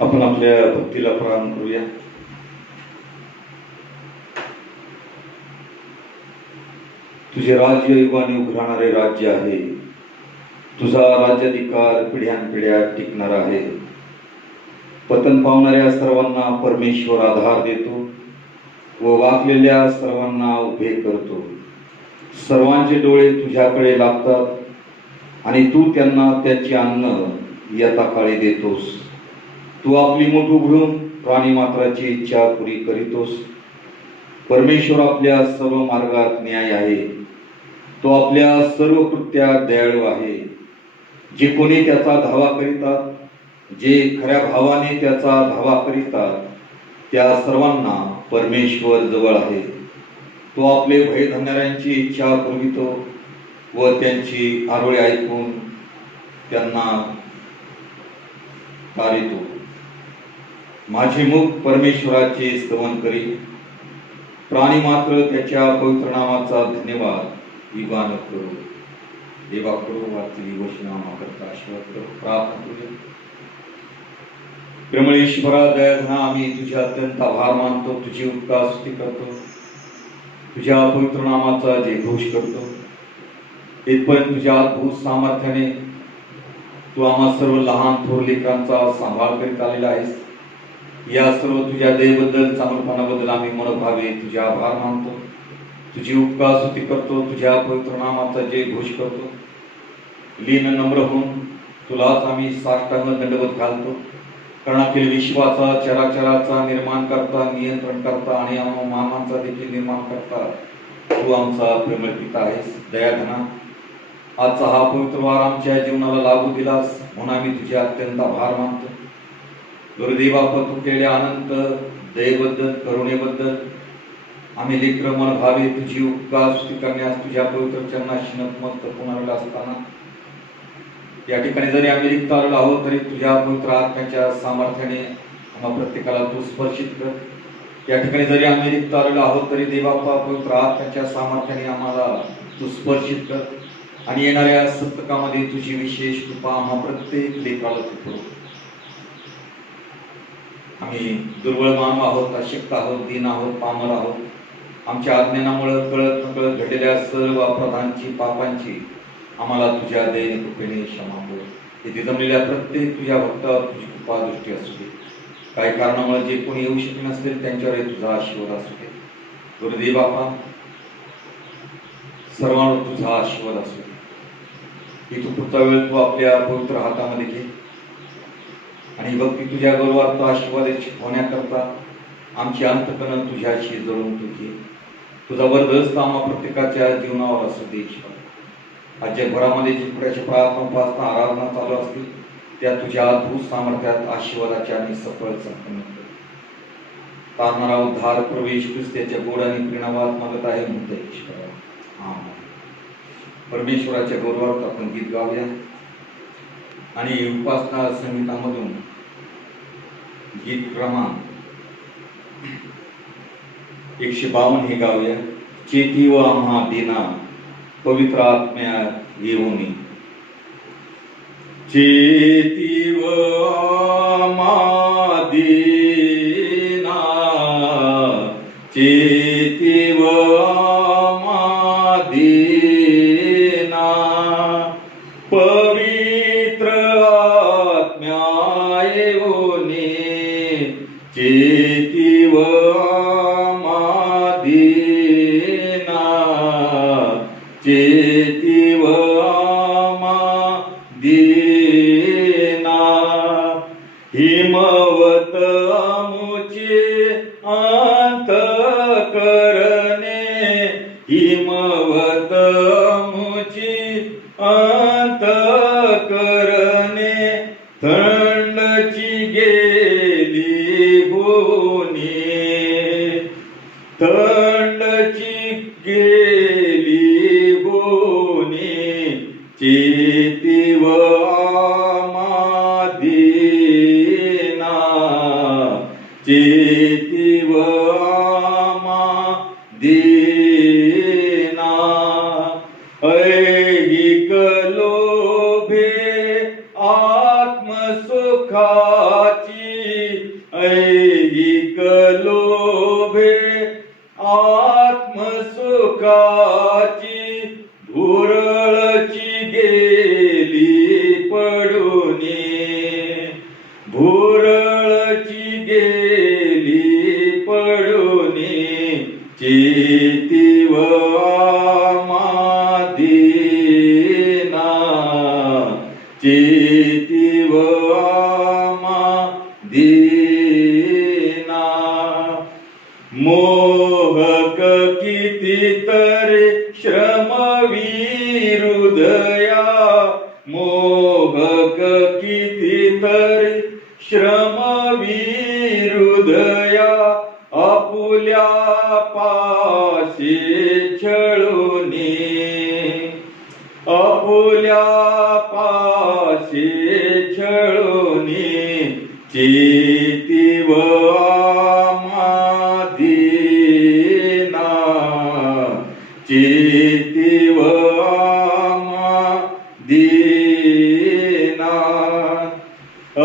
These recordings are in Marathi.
आपण आपल्या भक्तीला प्राण करूया. तुझे राज्य युगाने उघडणारे राज्य आहे. तुझा राज्याधिकार पिढ्यानपिढ्या टिकणार आहे. पतन पावणाऱ्या सर्वांना परमेश्वर आधार देतो व वाकलेल्या सर्वांना उभे करतो. सर्वांचे डोळे तुझ्याकडे लागतात आणि तू त्यांना त्याचे अन्न यथा काळी देतोस. तू आपली मोठ उघडून प्राणी मात्राची इच्छा पुरी करीतोस. परमेश्वर आपल्या सर्व मार्गात न्याय आहे. तो आपल्या सर्व कृत्यात दयाळू आहे. जे कोणी त्याचा धावा करीतात, जे खऱ्या भावाने त्याचा धावा करीतात, त्या सर्वांना परमेश्वर जवळ आहे. तो आपले भय धरणाऱ्यांची इच्छा पुरवितो व त्यांची आरोळे ऐकून त्यांना तारितो. माझे मुख परमेश्वराचे स्तवन करी. प्राणी मात्र त्याच्या पवित्र नामाचा धन्यवाद युगान करू. देवा करू वाचली वचनामा करता आशीर्वाद करू. प्रार्थना करूया. प्रेमळेश्वरा दयाघना, आम्ही तुझ्या अत्यंत आभार मानतो, तुझी उपकार स्तुती करतो, तुझ्या पवित्र नामाचा जयघोष करतो. इथपर्यंत तुझ्या अद्भुत सामर्थ्याने तू आम्हा सर्व लहान थोर लेकरांचा सांभाळ करीत आलेला आहेस. या सर्व तुझ्या दयेबद्दल, चांगलपणाबद्दल आम्ही मनोभावे तुझे आभार मानतो, तुझी उपकार स्तुती करतो, तुझ्या पवित्र नामाचा जय घोष करतो. लीन नम्र होऊन तुलाच आम्ही साष्टांग दंडवत घालतो. कर्णातील विश्वाचा, चराचराचा निर्माण करता, नियंत्रण करता आणि मानवांचा देखील निर्माण करता तू आमचा प्रेमळ पिता आहेस. दयाघना, आजचा हा पवित्र वार आमच्या जीवनाला लागू दिलास म्हणून आम्ही तुझे अत्यंत आभार मानतो. गुरुदेवा, तू केलेल्या अनंत दयेबद्दल, करुणेबद्दल आम्ही लेकर मन भावे तुझी उपकार स्तुती करण्यास तुझ्या पवित्र चरणाशी नतमस्तक होऊन असताना या ठिकाणी जरी आम्ही रिक्त आलेलो आहोत तरी तुझ्या पवित्र आत्म्याच्या सामर्थ्याने आम्हा प्रत्येकाला तू स्पर्शित कर. या ठिकाणी जरी आम्ही रिक्त आलेलो आहोत तरी देवापा पवित्र आत्म्याच्या सामर्थ्याने आम्हाला तू स्पर्शित कर आणि येणाऱ्या सप्तकामध्ये तुझी विशेष कृपा आम्हा प्रत्येक लेकराला तू करू. आम्ही दुर्बळ मानव आहोत, अशक्त आहोत, दीन आहोत, पामर आहोत. आमच्या अज्ञानामुळे कळत नकळत घडलेल्या सर्व अपराधांची, पापांची आम्हाला तुझ्या दयेने कृपेने क्षमा कर. इथे जमलेल्या प्रत्येक तुझ्या भक्तावर तुझी कृपा दृष्टी असू दे. काही कारणामुळे जे कोणी येऊ शकले नसतील त्यांच्यावर तुझा आशीर्वाद असू दे. गुरुदेव बापा, सर्वांवर तुझा आशीर्वाद असू दे. इथून पुढचा वेळ तू आपल्या पवित्र हातामध्ये घे आणि भक्ती तुझ्या गौरवार्थ आशीर्वादाची होण्याकरता आमची अंतकरण तुझ्याशी जळून तू घे. तुझा वरदहस्त आम्हा प्रत्येकाच्या जीवनावर असू दे. आज जगभरामध्ये जी पुढ्याच्या प्रार्थना, उपासना, आराधना चालू असतील त्या तुझ्या अद्भुत सामर्थ्यात आशीर्वादाच्या आणि सफळ संपन्न कर. तारणारा उद्धार प्रवेश ख्रिस्ताच्या गोड आणि प्रेरणावाद मागत आहे म्हणते ईश्वरा. आमेन. परमेश्वराच्या गौरवार्थ आपण गीत गाऊया आणि उपासना संगीतामधून गीत क्रमांक 152 हे गाऊया. चेती व आम्हा दीना पवित्र आत्म्या येऊनी. चेती व आम्हा दीना, चेती व आम्हा दीना पवित्र आत्म्या येऊनी. चेती व आम्हा दीना, चेती व आम्हा दीना. हिमवत आमुचे अंत करणे, हिमवत आमुची अंत करणे. थंडची गेली होनी, थंडची गेली होनी. चेती व आम्हा दीना, चेती व आम्हा दीना. ऐहिक लोभे आत्मसुखाची चेतीव आमा दीना मोहक कितीतरी श्रमवीर हृदया मोहक कितीतरी श्रमवीर हृदया आपुल्या पाशी छळूनी आपुल्या पाशी छळूनी चेतीव आमा दीना चेतीव आमा दीना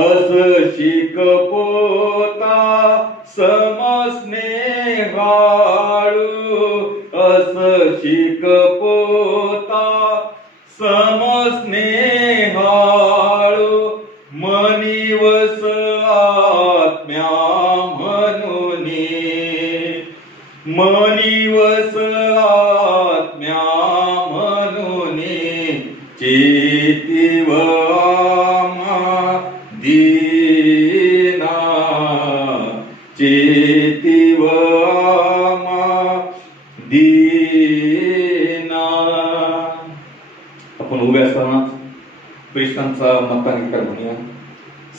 अस शिकपोता समस्नेहाळू अस शिकपोता समस्नेहाळू मनीवस आत्म्या म्हणूनी मनीवस आत्म्या म्हणूनी चेतीव आमा दीना चेतीव आमा दीना. आपण उभ्या असताना प्रेषणांचा मतांकिकार म्हणूया.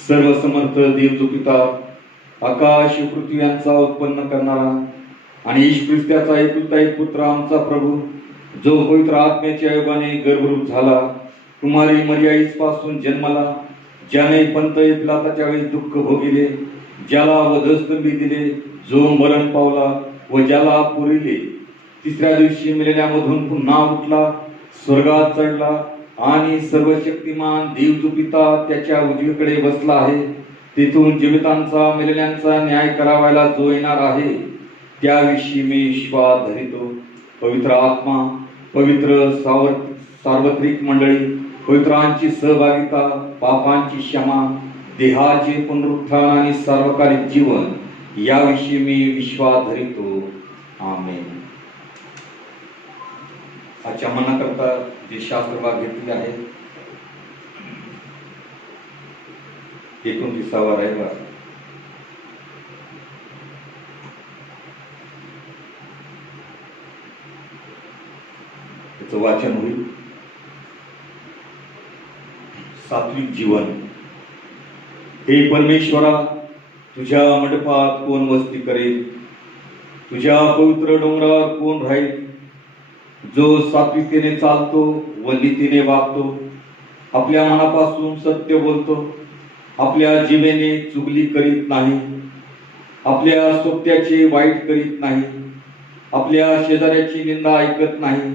सर्व समर्थ देव जो पिता आकाश पृथ्वी यांचा उत्पन्न करणारा आणि ईश ख्रिस्ताचा एकुलता एक पुत्र आमचा प्रभू जो पवित्र आत्म्याच्या योगाने गर्भरूप झाला कुमारी मरियाईस पासून जन्मला ज्याने पंत पिलाताच्या वेळी दुःख भोगिले ज्याला वधस्तंभी दिले जो मरण पावला व ज्याला पुरिले तिसऱ्या दिवशी मेलेल्यामधून पुन्हा उठला स्वर्गात चढला आणि सर्वशक्तिमान देव जो पिता त्याच्या उजवीकडे बसला आहे तेथून जीवितांचा मेलेल्यांचा न्याय करावायला जो येणार आहे त्याविषयी मी विश्वास धरितो. पवित्र आत्मा पवित्र सार्वत्रिक मंडळी पवित्रांची सहभागिता पापांची क्षमा देहाचे पुनरुत्थान आणि सार्वकालिक जीवन याविषयी मी विश्वास धरितो. आमेन. आजच्या मनाकरता जे शास्त्रभाग घेतले आहे 29वा रविवार त्याचं वाचन होईल. सात्विक जीवन. हे परमेश्वरा तुझ्या मंडपात कोण वस्ती करेल तुझ्या पवित्र डोंगरावर कोण राहील जो सात्विकतेने चालतो व नीतीने वागतो आपल्या मनापासून सत्य बोलतो आपल्या जिभेने चुगली करीत नाही आपल्या सोबत्याचे वाईट करीत नाही आपल्या शेजाऱ्याची निंदा ऐकत नाही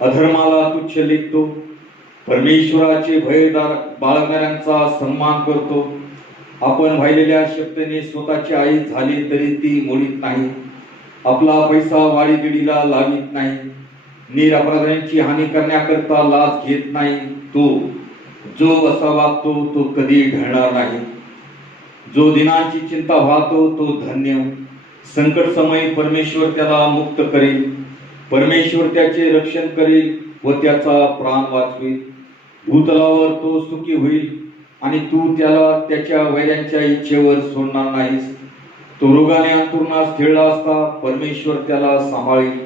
अधर्माला तुच्छ लेखतो परमेश्वराचे भय बाळगणाऱ्यांचा सन्मान करतो आपण वाहिलेल्या शक्तीने स्वतःची आई झाली तरी ती मोडीत नाही आपला पैसा वाडीगिडीला लावित नाही निरपराधांची हानी करण्याकरता लाच घेत नाही तो जो असा वागतो तो कधी ढळणार नाही जो दिनांची चिंता वाहतो तो धन्य संकट समय परमेश्वर त्याला मुक्त करेल परमेश्वर त्याचे रक्षण करेल व त्याचा प्राण वाचवेल भूतलावर तो सुखी होईल आणि तू त्याला त्याच्या वैऱ्यांच्या इच्छेवर सोडणार नाहीस तो रोगाने अंतरुणात खेळला असता परमेश्वर त्याला सांभाळेल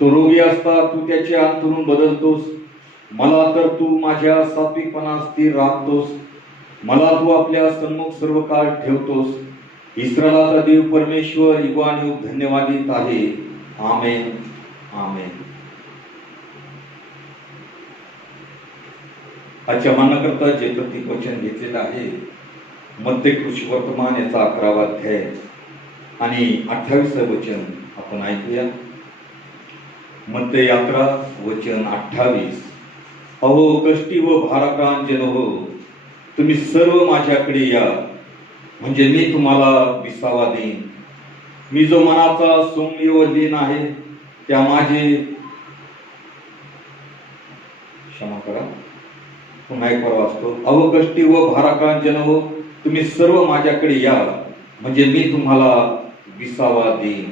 तो रोगी असता तू त्याचे अंतरुण बदलतोस मला तर तू माझ्या सात्विकपणात स्थिर राखतोस मला तू आपल्या सन्मुख सर्व काळ ठेवतोस इस्रायलाचा देव परमेश्वर युगानुयुग धन्यवादित आहे. आमेन आमेन. आजच्या मानाकरता जे प्रतीक वचन घेतलेलं आहे मध्य कृषी वर्तमान याचा 11वा अध्याय आणि 28वे वचन आपण ऐकूया. मध्य 11 वचन 28. अहो कष्टी व भाराक्रांत हो तुम्ही सर्व माझ्याकडे या म्हणजे मी तुम्हाला विसावा देईन. मी जो मनाचा सौम्य व दीन आहे त्या माझे क्षमा करा पुन्हा एक परवा असतो. अहो कष्टी व भाराक्रांत हो तुम्ही सर्व माझ्याकडे या म्हणजे मी तुम्हाला विसावा देईन.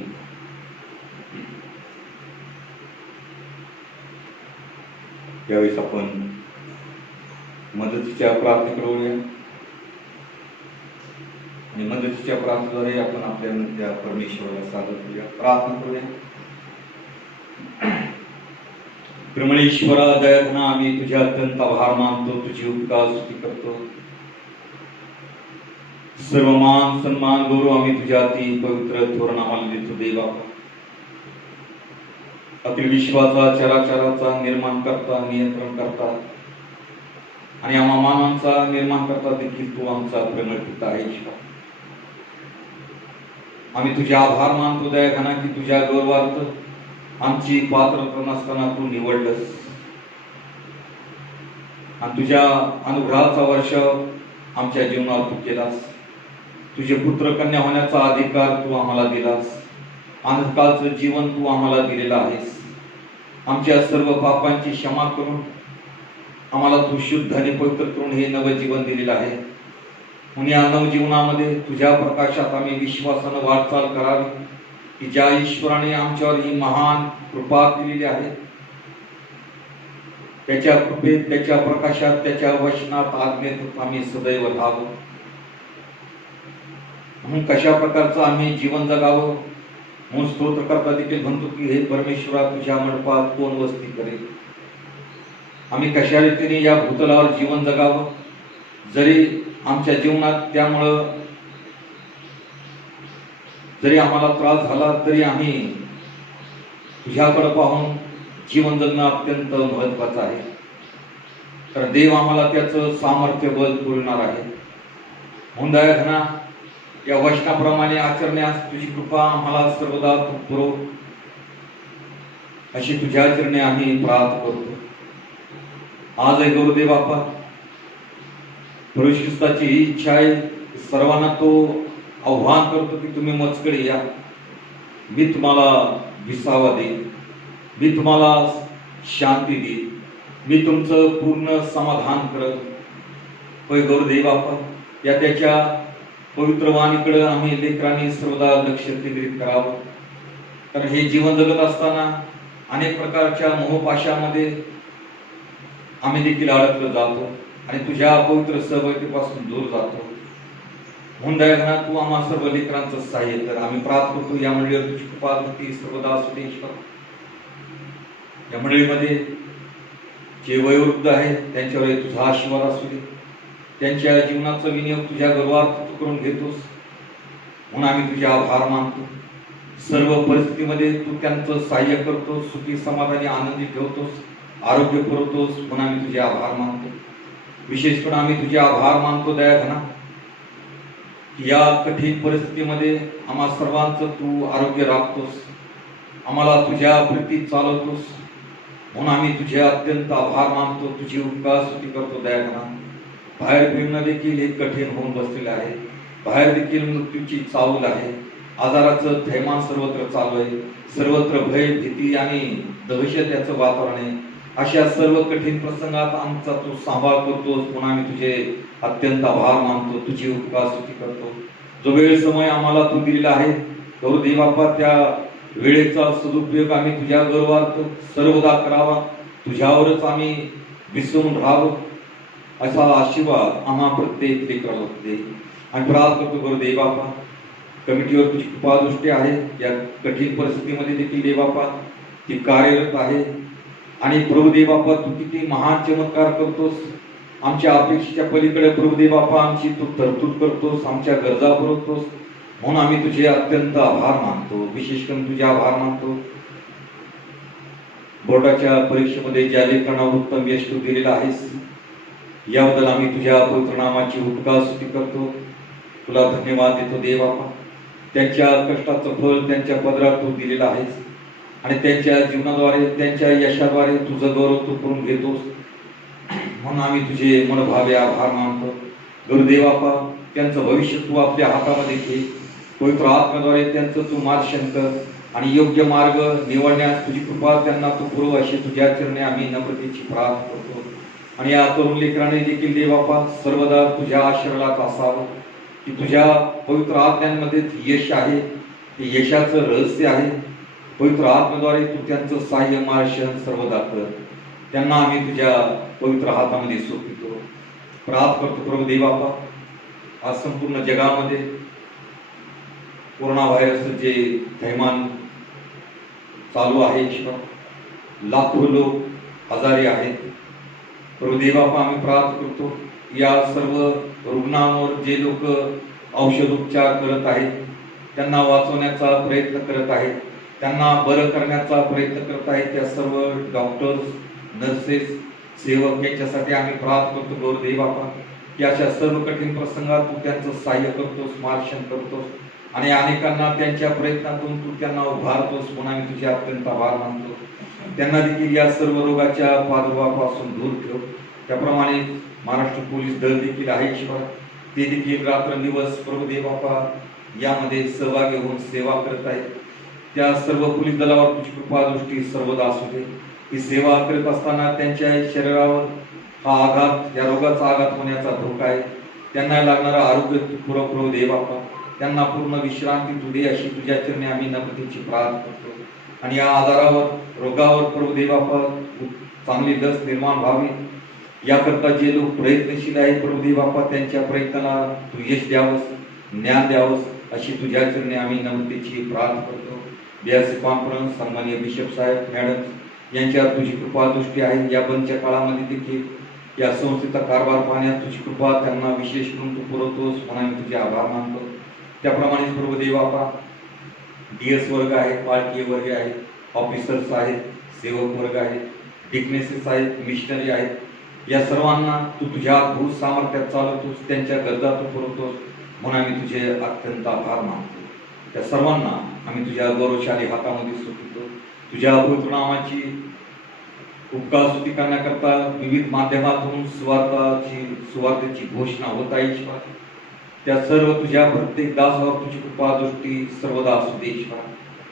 यावेळेस आपण मदतीच्या प्रार्थनेकडे वळूया आणि मदतीच्या प्रार्थनेद्वारे आपण आपल्या परमेश्वराला सादर करूया, प्रार्थना करूया. प्रेमळेश्वरा दयाघना, आम्ही तुझे अत्यंत आभार मानतो, तुझी उपकार स्तुती करतो. सर्व मान सन्मान गौरव आम्ही तुझ्या अति पवित्र थोर नामाला देतो. देवा, अखिल विश्वाचा चराचराचा निर्माण करता, नियंत्रण करता आणि आम्हा मानवांचा निर्माण करता देखील तू आमचा प्रेमळ पिता आहेस. आम्ही तुझे आभार मानतो दयाघना की तुझ्या गौरवार्थ आमची पात्रता नसताना तू निवडलंस आणि तुझ्या अनुग्रहाचा वर्ष आमच्या जीवनात तू केलास. तुझे पुत्र कन्या होण्याचा अधिकार तू आम्हाला दिलास. अनंतकाळचं जीवन तू आम्हाला दिलेलं आहेस. आमच्या सर्व पापांची क्षमा करून आम्हाला तू शुद्ध आणि पवित्र करून हे नवजीवन दिलेलं आहे. म्हणून या नवजीवनामध्ये तुझ्या प्रकाशात आम्ही विश्वासानं वाटचाल करावी की ज्या ईश्वराने आमच्यावर ही महान कृपा केलेली आहे, त्याच्या कृपेत, त्याच्या प्रकाशात, त्याच्या वचनात, आज्ञेत आम्ही सदैव राहावं. म्हणून कशा प्रकारचं आम्ही जीवन जगावं म्हणून स्तोत्र करता देखील म्हणतो की हे परमेश्वरा, तुझ्या मंडपात कोण वस्ती करेल. आम्ही कशा रीतीने या भूतलावर जीवन जगावं, जरी आमच्या जीवनात त्यामुळं जरी आम्हाला त्रास झाला तरी आम्ही तुझ्याकडे पाहून जीवन जगणं अत्यंत महत्वाचं आहे. कारण देव आम्हाला त्याचं सामर्थ्य बल पुरवणार आहे. म्हणून दयाघना, या वचनाप्रमाणे आचरण्यास तुझी कृपा आम्हाला सर्वदा पुरव, अशी तुझ्या चरणी आम्ही प्रार्थना करतो. आज आहे गुरुदेव बाप्पा, प्रभू ख्रिस्ताची ही इच्छा आहे, सर्वांना तो आव्हान करतो की तुम्ही मजकडे या, मी तुम्हाला विसावा देईन, मी तुम्हाला शांती देईन, मी तुमचं पूर्ण समाधान करत. होय गुरुदेव बाप्पा, या त्याच्या पवित्र वाणीकडे आम्ही लेकरांनी सर्वदा लक्ष केंद्रित करावं. कारण हे जीवन जगत असताना अनेक प्रकारच्या मोहपाशामध्ये आम्ही देखील अडकलो जातो आणि तुझ्या पवित्र सहभागीपासून दूर जातो. म्हणून दयाघना, तू आम्हा सर्व लेकरांचं सहाय्य कर. आम्ही प्रार्थना करतो या मंडळीवर तुझी कृपा दृष्टी सर्वदा असू दे ईश्वर. या मंडळीमध्ये जे वयोवृद्ध आहेत त्यांच्यावर तुझा आशीर्वाद असू दे. त्यांच्या जीवनाचा विनियोग तुझ्या गर्वार्थ तू करून घेतोस, म्हणून आम्ही तुझे आभार मानतो. सर्व परिस्थितीमध्ये तू त्यांचं सहाय्य करतोस, सुखी समाधानी आनंदी ठेवतोस, आरोग्य पुरवतोस, म्हणून आम्ही तुझे आभार मानतो. विशेष करून आम्ही तुझे आभार मानतो दयाघना, या कठीण परिस्थितीमध्ये आम्हा सर्वांचं तू आरोग्य राखतोस, आम्हाला तुझ्या प्रीतीत चालवतोस, म्हणून आम्ही तुझे अत्यंत आभार मानतो. तुझी उपकार स्तुती करतो दयाघना. बाहेर फिरणं देखील हे कठीण होऊन बसलेलं आहे. बाहेर देखील मृत्यूची चाहूल आहे. आजाराचं थैमान सर्वत्र चालू आहे. सर्वत्र भय, भीती आणि दहशत याचं वातावरण आहे. अशा सर्व कठीण प्रसंगात आमचा तू सांभाळ करतोस, म्हणून आम्ही तुझे अत्यंत आभार मानतो. तुझी उपकार स्तुती करतो. जो वेळ समय आम्हाला तू दिलेला आहे गुरुदेव बाप्पा, त्या वेळेचा सदुपयोग आम्ही तुझ्या गर्वार्थ सर्वदा करावा. तुझ्यावरच आम्ही विसरून राहावं असा आशीर्वाद आम्हा प्रत्येक लेकराला दे. आणि प्रार्थना करतो गुरुदेव बाप्पा, कमिटीवर तुझी कृपा दृष्टी आहे. या कठीण परिस्थितीमध्ये देखील देव बाप्पा ती कार्यरत आहे. आणि प्रभुदेव बाप्पा, तू किती महान चमत्कार करतोस. आमच्या अपेक्षेच्या पलीकडे प्रभुदेव बाप्पा आमची तू तरतूद करतोस, आमच्या गरजा पुरवतोस, म्हणून आम्ही तुझे अत्यंत आभार मानतो. विशेष करून तुझे आभार मानतो बोर्डाच्या परीक्षेमध्ये ज्या लेखना उत्तम यश तू दिलेला आहेस, याबद्दल आम्ही तुझ्या पवित्र नामाची उपकार स्तुती करतो. तुला धन्यवाद देतो देव बाप्पा. त्यांच्या कष्टाचं फळ त्यांच्या पदरात तू दिलेलं आहेस आणि त्यांच्या जीवनाद्वारे, त्यांच्या यशाद्वारे तुझं गौरव तू करून घेतोस, म्हणून आम्ही तुझे मनभावे आभार मानतो. गुरुदेव बाप्पा, त्यांचं भविष्य तू आपल्या हातामध्ये घे. पवित्र आत्म्याद्वारे त्यांचं तू मार्गदर्शन कर आणि योग्य मार्ग निवडण्यास तुझी कृपा त्यांना तू पुरव, अशी तुझ्या चरणी आम्ही नम्रतेची प्रार्थना करतो. आणि या तरुण लेकराने देखील देव बाप्पा सर्वदा तुझ्या आशीर्वादात असावं की तुझ्या पवित्र आज्ञांमध्ये यश आहे, ते यशाचं रहस्य आहे. पवित्र आत्म्याद्वारे तू त्यांचं सहाय्य मार्गदर्शन सर्वदा कर. त्यांना आम्ही तुझ्या पवित्र हातामध्ये सोपवितो. प्रार्थना करतो प्रभू देवापा, आज संपूर्ण जगामध्ये कोरोना व्हायरस जे थैमान चालू आहे ईश्वर, लाखो लोक आजारी आहेत. प्रभू देवापा, आम्ही प्रार्थना करतो या सर्व रुग्णांवर जे लोक औषधोपचार करत आहेत, त्यांना वाचवण्याचा प्रयत्न करत आहेत, त्यांना बरं करण्याचा प्रयत्न करत आहेत, त्या सर्व डॉक्टर्स, नर्सेस, सेवक यांच्यासाठी आम्ही प्रार्थना करतो गौरदेव बापा की अशा सर्व कठीण प्रसंगात तू त्यांचं सहाय्य करतोस, मार्गदर्शन करतोस आणि अनेकांना त्यांच्या प्रयत्नातून तू त्यांना उभारतोस. म्हणून आम्ही तुझे अत्यंत आभार मानतो. त्यांना देखील या सर्व रोगाच्या प्रादुर्भावापासून दूर ठेव. त्याप्रमाणे महाराष्ट्र पोलीस दल देखील आहे ईश्वर, ते देखील रात्रंदिवस प्रभू देव बापा यामध्ये सहभागी होऊन सेवा करत आहेत. त्या सर्व पोलीस दलावर तुझी कृपा दृष्टी सर्वदा असू दे. ही सेवा करत असताना त्यांच्या शरीरावर हा आघात, या रोगाचा आघात होण्याचा धोका आहे. त्यांना लागणारा आरोग्य प्रभू देव बापा, त्यांना पूर्ण विश्रांती तू दे अशी तुझ्या चरणी आम्ही नम्रतेची प्रार्थना करतो. आणि या आजारावर, रोगावर प्रभू देव बापा चांगली लस निर्माण व्हावी याकरता जे लोक प्रयत्नशील आहेत प्रभू देव बापा, त्यांच्या प्रयत्नाला तू यश द्यावंस, ज्ञान द्यावंस अशी तुझ्या चरणी आम्ही नम्रतेची प्रार्थना करतो. बीआरसी कॉन्फरन्स सन्माननीय बिशप साहेब, मॅडम यांच्यावर तुझी कृपा दृष्टी आहे. या बंदच्या काळामध्ये देखील या संस्थेचा कारभार पाहण्यात तुझी कृपा त्यांना विशेष करून तू पुरवतोस. म्हणून आम्ही तुझे आभार मानतो. त्याप्रमाणे प्रभू देव बापा DS वर्ग आहे, पालखी वर्ग आहे, ऑफिसर्स आहेत, सेवक वर्ग आहेत, डिकनेसेस आहेत, मिशनरी आहेत, या सर्वांना तू तुझ्या भूत सामर्थ्यात चालवतोस, त्यांच्या गरजा तू पुरवतोस. म्हणून आम्ही तुझे अत्यंत आभार मानतो. त्या सर्वांना आम्ही तुझ्या गौरवशाली हातामध्ये सोपवितो. तुझ्या पवित्र नामाची उपकार स्तुती करण्याकरता विविध माध्यमातून सुवार्थेची घोषणा होत आहे ईश्वर. त्या सर्व तुझ्या प्रत्येक दासावर तुझी कृपा दृष्टी सर्वदा असू दे ईश्वर.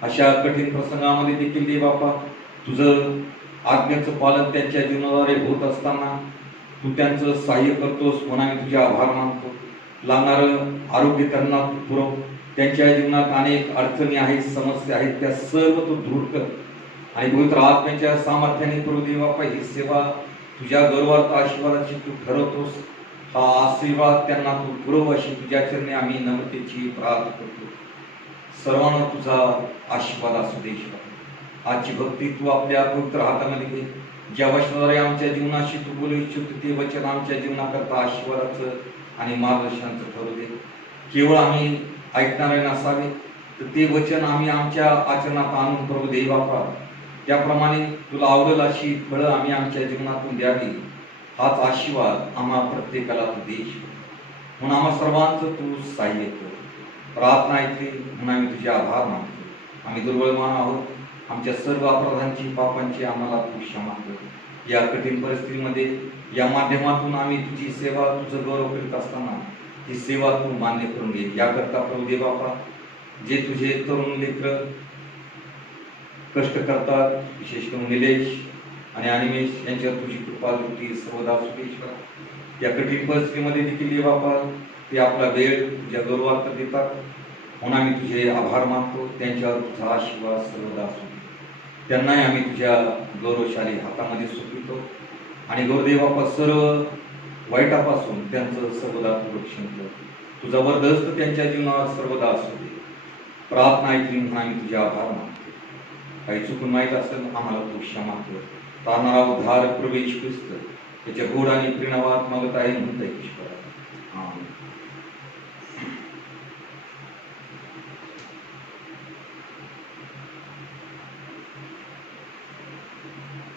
अशा कठीण प्रसंगामध्ये देखील दे बापा, तुझं आज्ञेचं पालन त्यांच्या जीवनाद्वारे होत असताना तू त्यांचं सहाय्य करतोस. म्हणून आम्ही तुझे आभार मानतो. लागणारं आरोग्य त्यांना पुरव. त्यांच्या जीवनात अनेक अडचणी आहेत, समस्या आहेत, त्या सर्व तू दूर कर आणि पवित्र आत्म्याच्या सामर्थ्याने प्रभू देव बापा ही सेवा तुझ्या गौरवार्थ आशीर्वादाची तू ठरवतोस. हा आशीर्वाद त्यांना तू पुरव अशी तुझ्या चरणी आम्ही नम्रतेची प्रार्थना करतो. सर्वांना तुझा आशीर्वाद असू दे ईश्वर. आजची भक्ती तू आपल्या पवित्र हातामध्ये घे. ज्या वचनाद्वारे आमच्या जीवनाशी तू बोलू इच्छितो ते वचन आमच्या जीवनाकरता आशीर्वादाचं आणि मार्गदर्शनाचं ठरू दे. केवळ आम्ही ऐकणारे नसावे, तर ते वचन आम्ही आमच्या आचरणात आणून प्रभू देव बापा त्याप्रमाणे तुला आवडेल अशी फळं आम्ही आमच्या जीवनातून द्यावी. हाच आशीर्वाद आम्हा प्रत्येकाला तू दे. म्हणून आम्हा सर्वांचं तू सहाय्य कर. प्रार्थना ऐकली म्हणून आम्ही तुझे आभार मानतो. आम्ही दुर्बळमान आहोत. आमच्या सर्व अपराधांची, पापांची आम्हाला तू क्षमा कर. या कठीण परिस्थितीमध्ये या माध्यमातून आम्ही तुझी सेवा, तुझं गौरव करीत असताना ही सेवा तू मान्य करून घे. याकरता प्रभू देव बापा जे तुझे तरुण लेकर कष्ट करतात, विशेष करून निलेश आणि अनिमेश यांच्यावर तुझी कृपा दृष्टी सर्वदा असू दे ईश्वर. या कठीण परिस्थितीमध्ये देखील देव बापा ते आपला वेळ तुझ्या गौरवार्थ देतात. म्हणून आम्ही तुझे आभार मानतो. त्यांच्यावर तुझा आशीर्वाद सर्वदा असू दे. त्यांनाही आम्ही तुझ्या गौरवशाली हातामध्ये सोपवितो आणि गौरदेव बापा सर्व वाईटापासून त्यांचं सर्वदा तू रक्षण कर. तुझा वरदहस्त त्यांच्या जीवनावर सर्वदा असू दे. प्रार्थना ऐकली म्हणून आम्ही तुझे आभार मानतो. काही चुकून माहीत असेल आम्हाला तू क्षमा कर. तारणारा उद्धार प्रवेश ख्रिस्त त्याच्या गोड आणि प्रेरणावात मागत आहे म्हणता ईश्वर. आमेन.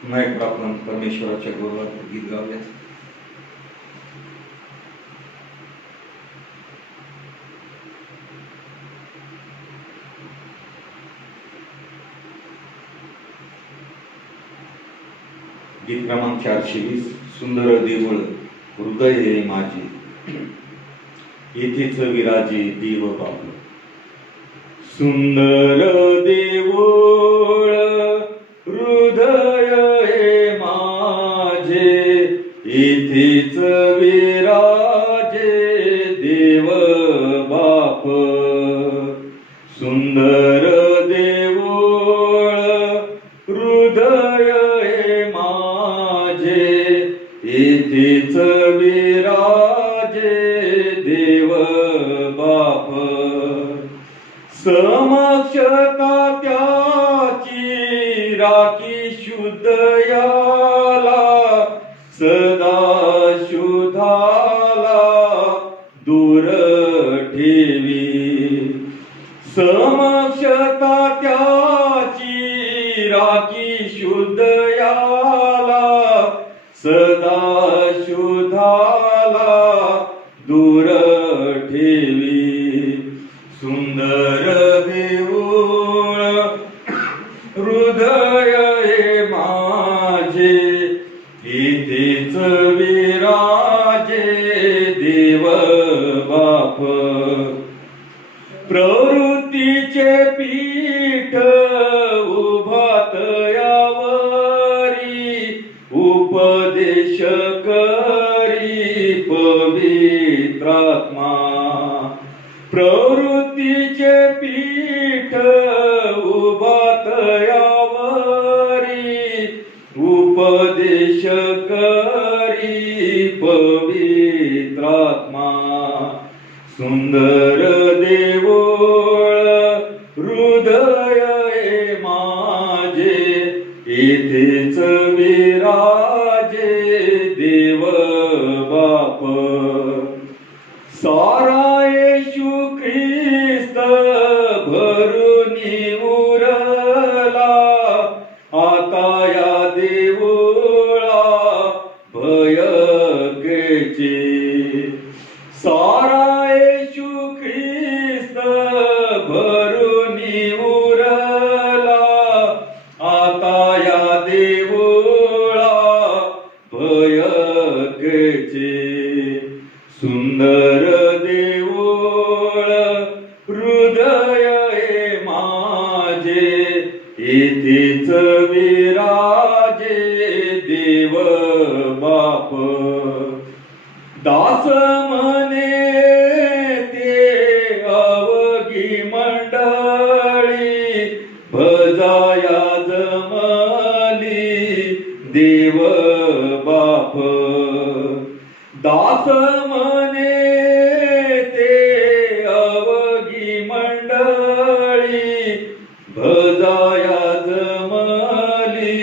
नायक आपण परमेश्वराच्या गौरवार्थ गीत गाऊया. गीत क्रमांक 420. सुंदर देऊळ हृदय हे माझे, येथेच विराजे देव बाबू. सुंदर देऊळ हृदय हे माझे, येथेच विराजे देव बाप. सुंदर देऊळ हृदय हे माझे, येथेच विराजे देव बाप समक्षता त्याची राखी शुद्ध याला सदा शुद्धाला दूर ठेवी समक्षता त्याची राखी शुद्ध याला सदा शुद्धाला दूर ठेवी सुंदर देऊळ हृदय हे माझे इथेच विराजे देव बाप प्रवृत्तीचे पीठ उभात यावरी उपदेश करी पवित्रात्मा प्रवृत्तीचे पीठ उभात यावरी उपदेश करी पवित्रात्मा सुंदर देऊळ हृदय हे माझे येथेच विराजे देव बाप सारा येशू ख्रिस्त भरुनी उरला आता या देऊळा भयकेचे सारा येशू ख्रिस्त भरुनी उरला आता या देऊळा भयकेचे सुंदर देऊळ हृदय हे माझे येथेच विराजे देव बाप दास म्हणे ते अवघी मंडळी भजाया जमली देव बाप दास म्हणे ते अवघी मंडळी भजाया जमली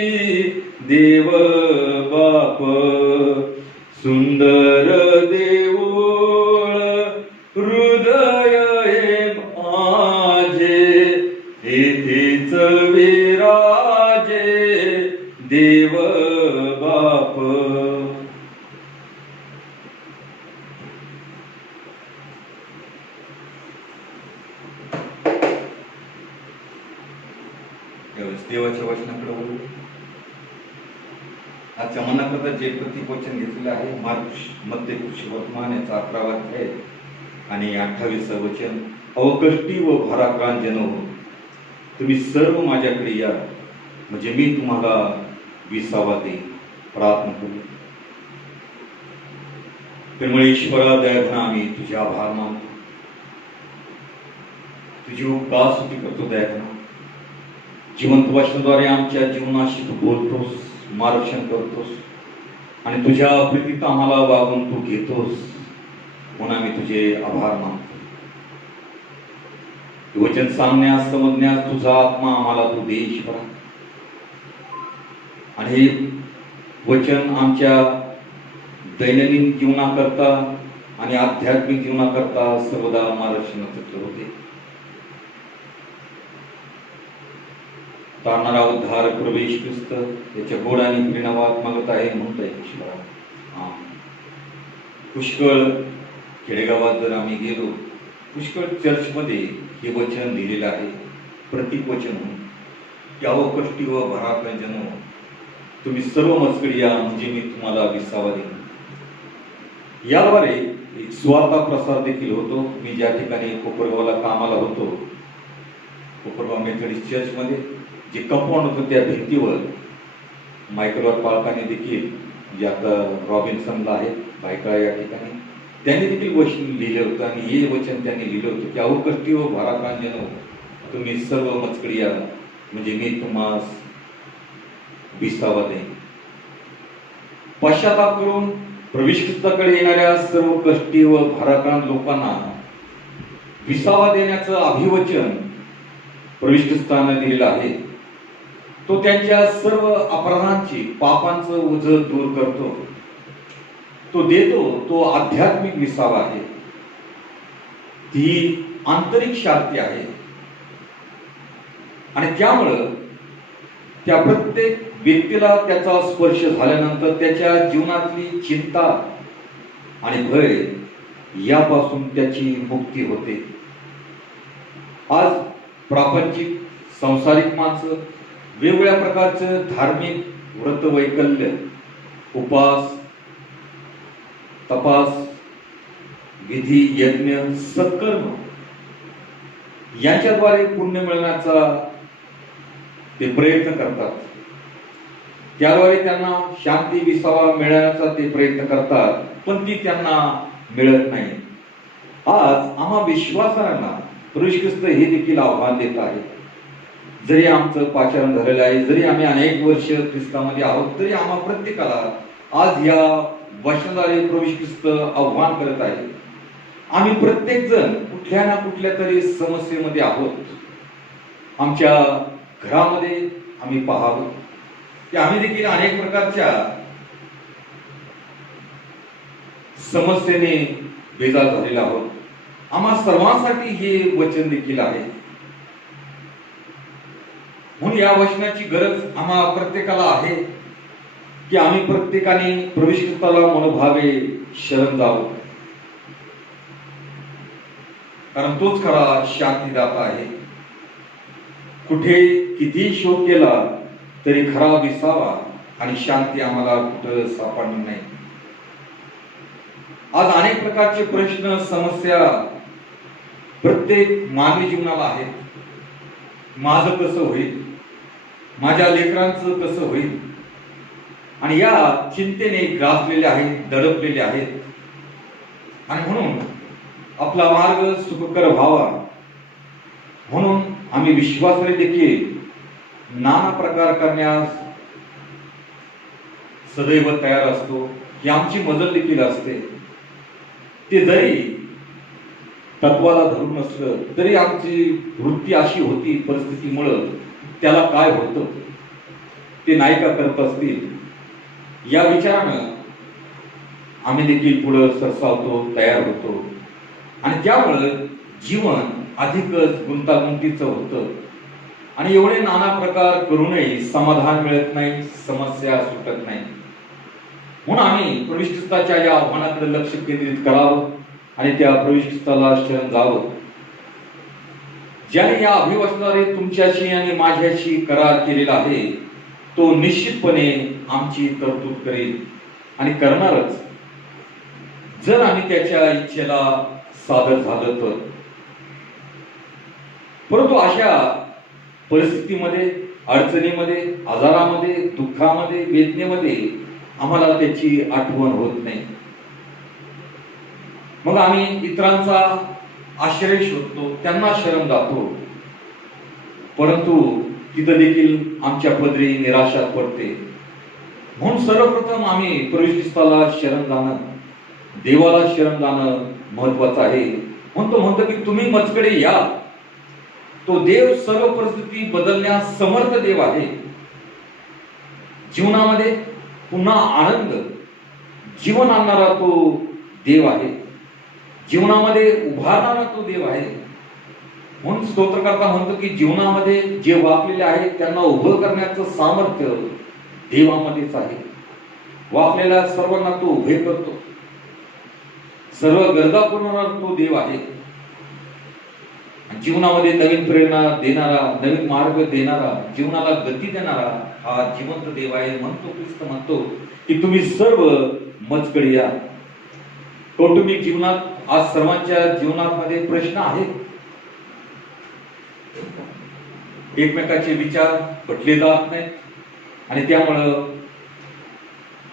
देव बाप सुंदर देऊळ हृदय हे माझे येथेच विराजे देव बाप देवाच्या वचनाकडे वळू. आजच्या मनाकरता जे प्रतीक वचन घेतलेलं आहे मध्य वर्तमान याचा 11वा अध्याय आणि 28वे वचन अवकष्टी व भाराक्रांत जनो तुम्ही सर्व माझ्याकडे या म्हणजे मी तुम्हाला विसावा देईन. प्रार्थना करू. प्रेमळ ईश्वरा दयाघन आम्ही तुझे आभार मानतो तुझी उपकार स्तुती करतो दयाघन जिवंत वचनाद्वारे आमच्या जीवनाशी तू बोलतोस मार्गदर्शन करतोस आणि तुझ्या प्रीतीत आम्हाला वागून तू घेतोस म्हणून आम्ही तुझे आभार मानतो. वचन सांगण्यास समजण्यास तुझा आत्मा आम्हाला तू दे ईश्वरा आणि हे वचन आमच्या दैनंदिन जीवनाकरता आणि आध्यात्मिक जीवनाकरता सर्वदा मार्गदर्शनाचं होते. तारणारा उद्धार प्रवेश ख्रिस्त याच्या गोड आणि प्रेरणावाद मागत आहे म्हणता येईल ईश्वरा. पुष्कळ खेडेगावात जर आम्ही गेलो पुष्कळ चर्चमध्ये हे वचन लिहिलेलं आहे प्रतीक वचन म्हणून यावं कष्टी व भराकंजन तुम्ही सर्व मजकडी या म्हणजे मी तुम्हाला विसावा देईन. याद्वारे एक स्वार्था प्रसार देखील होतो. मी ज्या ठिकाणी कोपरगावला कामाला होतो कोपरगाव मेथडिस्ट चर्चमध्ये जे कंपाऊंड होतं त्या भिंतीवर मायक्रॉट पाळकाने देखील जे आता रॉबिन्सनला आहे बायका या ठिकाणी त्यांनी देखील वचन लिहिलं होतं आणि हे वचन त्यांनी लिहिलं होतं की अवकष्टी व भाराक्रांत तुम्ही सर्व मजकडी या म्हणजे मी तुम्हास विसावा देईन. पश्चाताप करून प्रभू ख्रिस्ताकडे येणाऱ्या सर्व कष्टी व भाराक्रांत लोकांना विसावा देण्याचं अभिवचन प्रभू ख्रिस्ताने दिलेलं आहे. तो त्यांच्या सर्व अपराधांची, पापांचं ओझं दूर करतो. तो देतो तो आध्यात्मिक विसावा आहे. ती आंतरिक शांती आहे. आणि त्यामुळं त्या प्रत्येक व्यक्तीला त्याचा स्पर्श झाल्यानंतर त्याच्या जीवनातली चिंता आणि भय यापासून त्याची मुक्ती होते. आज प्रापंचिक संसारिक माणसं वेगवेगळ्या प्रकारचं धार्मिक व्रतवैकल्य, उपास, तपास, विधी, यज्ञ, सत्कर्म यांच्याद्वारे पुण्य मिळवण्याचा ते प्रयत्न करतात. त्याद्वारे त्यांना शांती विसावा मिळवण्याचा ते प्रयत्न करतात, पण ती त्यांना मिळत नाही. आज आम्हा विश्वासांना प्रभू ख्रिस्त हे देखील आव्हान देत आहे. जरी आमचं पाचारण झालेलं आहे, जरी आम्ही अनेक वर्ष ख्रिस्तामध्ये आहोत, तरी आम्हा प्रत्येकाला आज या वचनाद्वारे प्रभू ख्रिस्त आव्हान करत आहे. आम्ही प्रत्येक जण कुठल्या ना कुठल्या तरी समस्येमध्ये आहोत. आमच्या घरामध्ये आम्ही पाहावं की आम्ही देखील अनेक प्रकारच्या समस्येने बेजार झालेला आहोत. आम्हा सर्वांसाठी हे वचन देखील आहे. म्हणून या वचनाची गरज आम्हा प्रत्येकाला आहे की आम्ही प्रत्येकाने प्रभू ख्रिस्ताला मनोभावे शरण जावं, कारण तोच खरा शांतीदाता आहे. कुठे किती शोध केला तरी खरा विसावा आणि शांती आम्हाला कुठं सापडणार नाही. आज अनेक प्रकारचे प्रश्न, समस्या प्रत्येक मानवी जीवनाला आहेत. माझं कसं होईल, माझ्या लेकरांचं कसं होईल, आणि या चिंतेने ग्रासलेले आहेत, दडपलेले आहेत. आणि म्हणून आपला मार्ग सुखकर व्हावा म्हणून आम्ही विश्वासाने देखील नाना प्रकार करण्यास सदैव तयार असतो. ही आमची मदत देखील असते. ते जरी तत्वाला धरून नसलं तरी आमची वृत्ती अशी होती, परिस्थितीमुळं त्याला काय होतं ते नाही का करत असतील, या विचारानं आम्ही देखील पुढे सरसावतो, तयार होतो. आणि त्यामुळं जीवन अधिकच गुंतागुंतीचं होतं. आणि एवढे नाना प्रकार करूनही समाधान मिळत नाही, समस्या सुटत नाही. म्हणून आम्ही प्रभू ख्रिस्ताच्या या आव्हानाकडे लक्ष केंद्रित करावं आणि त्या प्रभू ख्रिस्ताला शरण जावं. ज्याने या अभिवचनाद्वारे तुमच्याशी आणि माझ्याशी करार केलेला आहे, तो निश्चितपणे आमची तरतूद करेल आणि करणारच, जर आम्ही त्याच्या इच्छेला सादर झालं तर. परंतु अशा परिस्थितीमध्ये, अडचणीमध्ये, आजारामध्ये, दुःखामध्ये, वेदनेमध्ये आम्हाला त्याची आठवण होत नाही. मग आम्ही इतरांचा आश्रय शोधतो, त्यांना शरण जातो, परंतु तिथं देखील आमच्या पदरी निराशा पडते. म्हणून सर्वप्रथम आम्ही प्रभू ख्रिस्ताला शरण जाणं, देवाला शरण जाणं महत्वाचं आहे. म्हणतो की तुम्ही मजकडे या. तो देव सर्व परिस्थिती बदलण्यास समर्थ देव आहे. जीवनामध्ये पुन्हा आनंद, जीवन आणणारा तो देव आहे. जीवनामध्ये उभारणारा तो देव आहे. म्हणून स्तोत्रकर्ता म्हणतो की जीवनामध्ये जे वाकलेले आहेत त्यांना उभं करण्याचं सामर्थ्य देवामध्येच आहे. वाकलेल्या सर्वांना तो उभे करतो. सर्व गरजा पुरवणारा तो देव आहे. जीवनामध्ये नवीन प्रेरणा देणारा, नवीन मार्ग देणारा, जीवनाला गती देणारा हा जिवंत देव आहे. म्हणतो ख्रिस्त म्हणतो की तुम्ही सर्व मजकडे या. कौटुंबिक जीवनात आज सर्वांच्या जीवनामध्ये प्रश्न आहेत. एकमेकाचे विचार पटले जात नाहीत आणि त्यामुळं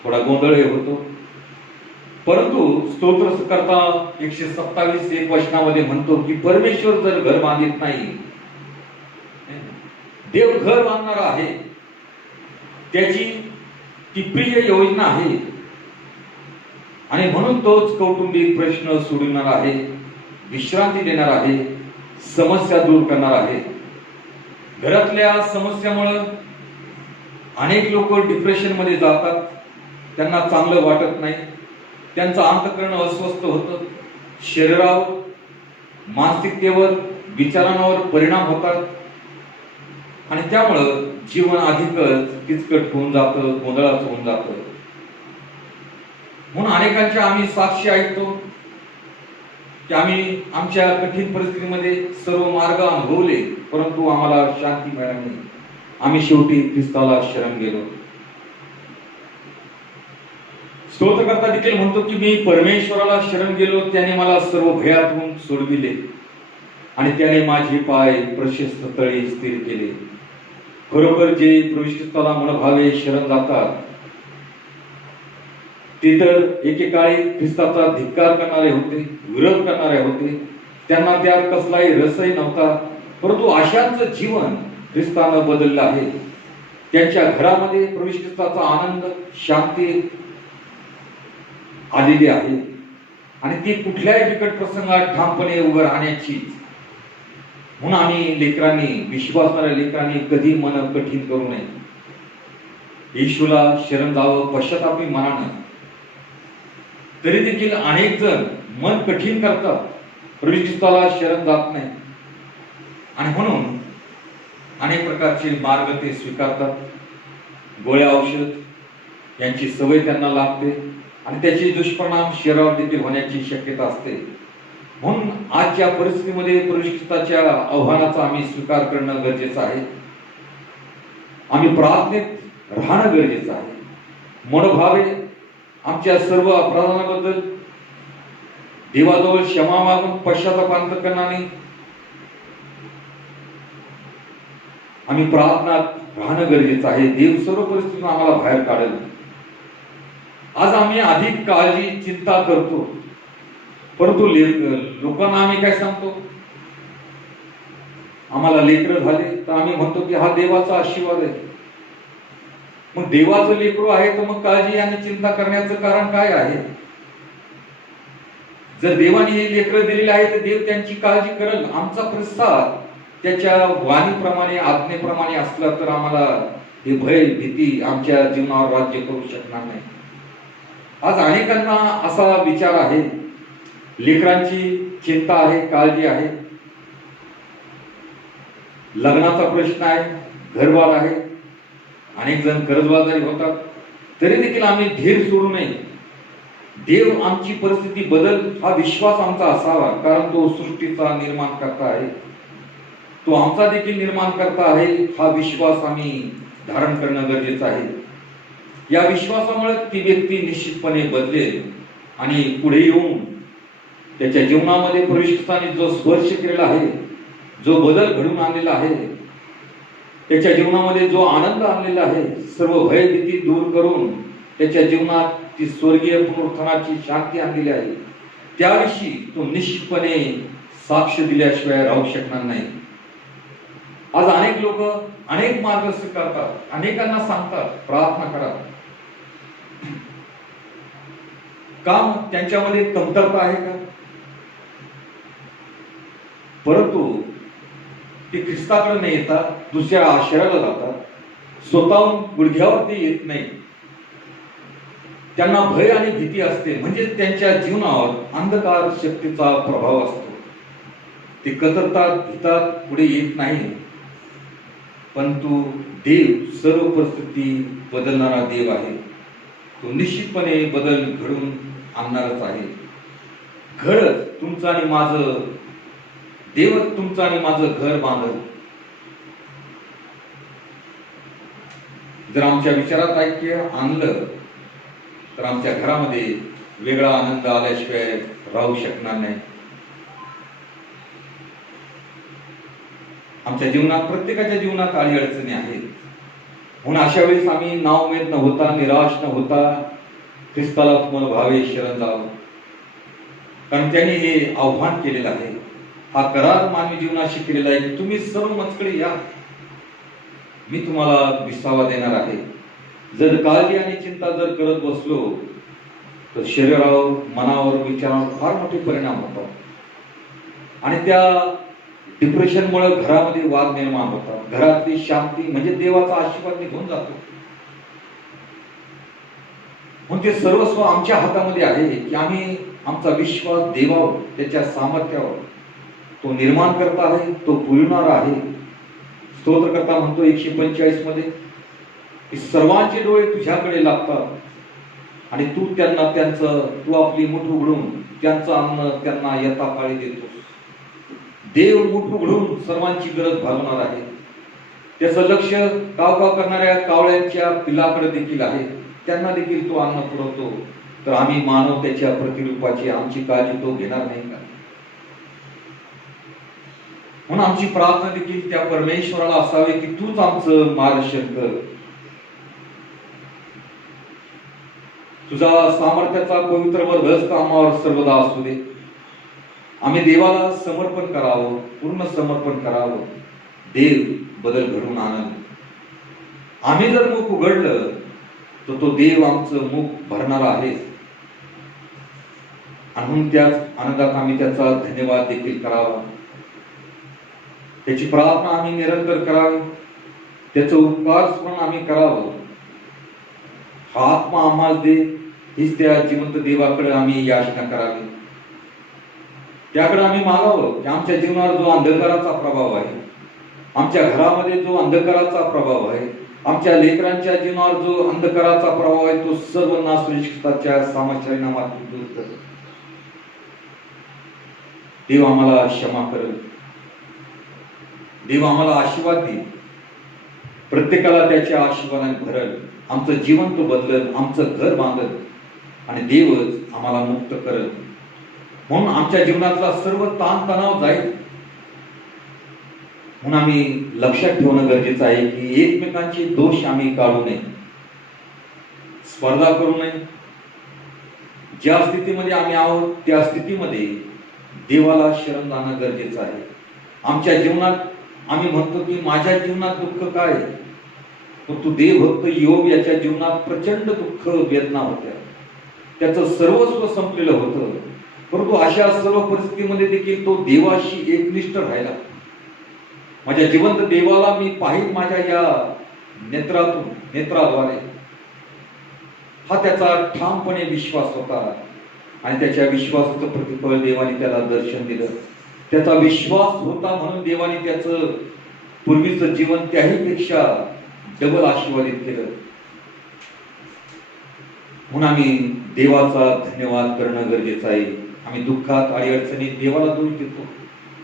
थोडा गोंधळ होतो. परंतु स्तोत्रकर्ता 127 वचनामध्ये म्हणतो की परमेश्वर जर घर बांधित नाही, देव घर बांधणारा आहे. त्याची ती प्रिय योजना आहे आणि म्हणून तोच कौटुंबिक प्रश्न सोडवणार आहे, विश्रांती देणार आहे, समस्या दूर करणार आहे. घरातल्या समस्यामुळे अनेक लोक डिप्रेशन मध्ये जातात. त्यांना चांगलं वाटत नाही, त्यांचं अंतःकरण अस्वस्थ होतं, शरीरावर, मानसिकतेवर, विचारांवर परिणाम होतात आणि त्यामुळं जीवन अधिकच किचकट होऊन जातं, गोंधळाचं होऊन जातं. म्हणून अनेकांच्या आम्ही साक्षी ऐकतो की आम्ही आमच्या कठीण परिस्थितीमध्ये सर्व मार्ग अनुभवले, परंतु आम्हाला शांती मिळाली नाही. आम्ही शेवटी ख्रिस्ताला शरण गेलो. स्तोत्रकर्ता देखील म्हणतो की मी परमेश्वराला शरण गेलो, त्याने मला सर्व भयातून सोडविले आणि त्याने माझे पाय प्रशस्त तळी स्थिर केले. खरोखर जे प्रभू मनभावे शरण जातात ते तर एकेकाळी ख्रिस्ताचा धिक्कार करणारे होते, विरोध करणारे होते, त्यांना त्यात कसलाही रसही नव्हता, परंतु अशांचं जीवन ख्रिस्तानं बदललं आहे. त्यांच्या घरामध्ये प्रभू ख्रिस्ताचा आनंद, शांती आलेली आहे आणि ती कुठल्याही बिकट प्रसंगात ठामपणे उभं राहण्याची. म्हणून आम्ही लेकरांनी, विश्वासणाऱ्या लेकरांनी कधी मन कठीण करू नये. येशूला शरण जावं पश्चातापी मनानं. तरी देखील अनेक जण मन कठीण करतात, प्रभू ख्रिस्ताला शरण जात नाही आणि म्हणून अनेक प्रकारचे मार्ग ते स्वीकारतात. गोळ्या, औषध यांची सवय त्यांना लागते आणि त्याचे दुष्परिणाम शरीरावर देखील होण्याची शक्यता असते. म्हणून आजच्या परिस्थितीमध्ये प्रभू ख्रिस्ताच्या आव्हानाचा आम्ही स्वीकार करणं गरजेचं आहे. आम्ही प्रार्थनेत राहणं गरजेचं आहे. मनोभावे आमच्या सर्व अपराधांबद्दल देवाजवळ क्षमा मागून पश्चाताप अंतःकरणाने आम्ही प्रार्थनात राहणं गरजेचं आहे. देव सर्व परिस्थितीतून आम्हाला बाहेर काढेल. आज आम्ही अधिक काळजी, चिंता करतो, परंतु लोकांना आम्ही काय सांगतो? आम्हाला लेकरं झाले तर आम्ही म्हणतो की हा देवाचा आशीर्वाद आहे. मग देवाचं लेकरू आहे तर मग काळजी आणि चिंता करण्याचं कारण काय आहे? जर देवाने हे लेकरं दिलेले आहे तर देव त्यांची काळजी करेल. आमचा प्रसाद त्याच्या वाणीप्रमाणे, आज्ञेप्रमाणे असला तर आम्हाला हे भय, भीती आमच्या जीवनावर राज्य करू शकणार नाही. आज अनेकांना असा विचार आहे, लेकरांची चिंता आहे, काळजी आहे, लग्नाचा प्रश्न आहे, घरबार आहे, अनेक जण कर्जबाजारी होतात. तरी देखील आम्ही धीर सोडू नये. देव आमची परिस्थिती बदल हा विश्वास आमचा असावा, कारण तो सृष्टीचा निर्माण करता आहे, तो आमचा देखील निर्माण करता आहे. हा विश्वास आम्ही धारण करणं गरजेचं आहे. या विश्वासामुळे ती व्यक्ती निश्चितपणे बदलेल आणि पुढे येऊन त्याच्या जीवनामध्ये प्रभू ख्रिस्ताने जो स्पर्श केलेला आहे, जो बदल घडून आणलेला आहे, त्याच्या जीवनामध्ये जो आनंद आणलेला आहे, सर्व भय भीती दूर करून त्याच्या जीवनात ती स्वर्गीय पुनरुत्थानाची शांती आणलेली आहे, त्याविषयी तो निश्चितपणे साक्ष दिल्याशिवाय राहू शकणार नाही. आज अनेक लोक अनेक मार्ग स्वीकारतात, अनेकांना सांगतात प्रार्थना करा. काम त्यांच्यामध्ये कमतरता आहे का? परंतु ते ख्रिस्ताकडे न येता दुसऱ्या आश्रयाला जातात. स्वतःहून गुडघ्यावरती येत नाही. त्यांना भय आणि भीती असते, म्हणजे त्यांच्या जीवनावर अंधकार शक्तीचा प्रभाव असतो. ते कचरतात, भीतात, पुढे येत नाही. परंतु देव सर्व परिस्थिती बदलणारा देव आहे. तो निश्चितपणे बदल घडून आणणारच आहे. घरच तुमचं आणि माझं, देवच तुमचं आणि माझं घर बांधल. जर आमच्या विचारात ऐक्य आणलं तर आमच्या घरामध्ये वेगळा आनंद आल्याशिवाय राहू शकणार नाही. आमच्या जीवनात, प्रत्येकाच्या जीवनात आडी अडचणी आहेत. म्हणून अशा वेळेस आम्ही नाउमेद न होता, निराश न होता ख्रिस्ताला मनभावे शरण जावं, कारण त्यांनी हे आव्हान केलेलं आहे. हा करार मानवी जीवनाशी केलेला आहे की तुम्ही सर्व माझ्याकडे या, मी तुम्हाला विसावा देणार आहे. जर काळजी आणि चिंता जर करत बसलो तर शरीरावर, मनावर, विचारावर फार मोठे परिणाम होतात आणि त्या डिप्रेशनमुळे घरामध्ये वाद निर्माण होतात, घरातली शांती म्हणजे देवाचा आशीर्वाद निघून जातो. म्हणून ते सर्वस्व आमच्या हातामध्ये आहे की आम्ही आमचा विश्वास देवावर, त्याच्या सामर्थ्यावर, तो निर्माण करता आहे, तो पुरवणार आहे. स्तोत्रकर्ता म्हणतो 145 मध्ये की सर्वांचे डोळे तुझ्याकडे लागतात आणि तू आपली मुठ उघडून त्यांचं अन्न त्यांना यथाकाळी देतोस. देव मुठ उघडून सर्वांची गरज भागवणार आहे. त्याचं लक्ष कावकाव करणाऱ्या कावळ्यांच्या पिलाकडे देखील आहे, त्यांना देखील तो अन्न पुरवतो. तर आम्ही मानव त्याच्या प्रतिरूपाची आमची काळजी तो घेणार नाही का? म्हणून आमची प्रार्थना देखील त्या परमेश्वराला असावी की तूच आमचं मार्गदर्शन कर. तुझा सामर्थ्याचा पवित्र वर्धस्त आम्हावर सर्वदा असू दे. आम्ही देवाला समर्पण करावं, पूर्ण समर्पण करावं. देव बदल घडवून आणावे. आम्ही जर मुख उघडलं तर तो देव आमचं मुख भरणार आहे. म्हणून त्याच आनंदात आम्ही त्याचा धन्यवाद देखील करावा. त्याची प्रार्थना आम्ही निरंतर करावी. त्याचं उपकार स्मरण आम्ही करावं. हा आत्मा आम्हाला दे, हीच त्या जिवंत देवाकडे आम्ही याचना करावी. त्याकडे आम्ही मागावं की आमच्या जीवनावर जो अंधकाराचा प्रभाव आहे, आमच्या घरामध्ये जो अंधकाराचा प्रभाव आहे, आमच्या लेकरांच्या जीवनावर जो अंधकाराचा प्रभाव आहे, तो सर्व नासरिष्टाच्या सामर्थ्याने नामातून दूर कर. देव आम्हाला क्षमा करेल. देव आम्हाला आशीर्वाद देईल. प्रत्येकाला त्याच्या आशीर्वादाने भरल. आमचं जीवन तो बदलल, आमचं घर बांधल आणि देवच आम्हाला मुक्त करल. म्हणून आमच्या जीवनातला सर्व ताणतणाव जाईल. म्हणून आम्ही लक्षात ठेवणं गरजेचं आहे की एकमेकांचे दोष आम्ही काढू नये, स्पर्धा करू नये. ज्या स्थितीमध्ये आम्ही आहोत त्या स्थितीमध्ये देवाला शरण जाणं गरजेचं आहे. आमच्या जीवनात आम्ही म्हणतो की माझ्या जीवनात दुःख काय, परंतु देवभक्त योब याच्या जीवनात प्रचंड दुःख वेदना होत्या. त्याचं सर्वस्व संपलेलं होतं, परंतु अशा सर्व परिस्थितीमध्ये देखील तो देवाशी एकनिष्ठ राहिला. माझ्या जिवंत देवाला मी पाहिन माझ्या या नेत्राद्वारे. हा त्याचा ठामपणे विश्वास होता आणि त्याच्या विश्वासाचं प्रतिफळ देवाने त्याला दर्शन दिलं. त्याचा विश्वास होता म्हणून देवाने त्याचं पूर्वीचं जीवन त्याही पेक्षा डबल आशीर्वादित केलं. म्हणून आम्ही देवाचा धन्यवाद करणं गरजेचं आहे. आम्ही दुःखात आणि अडचणीत देवाला दोष देतो,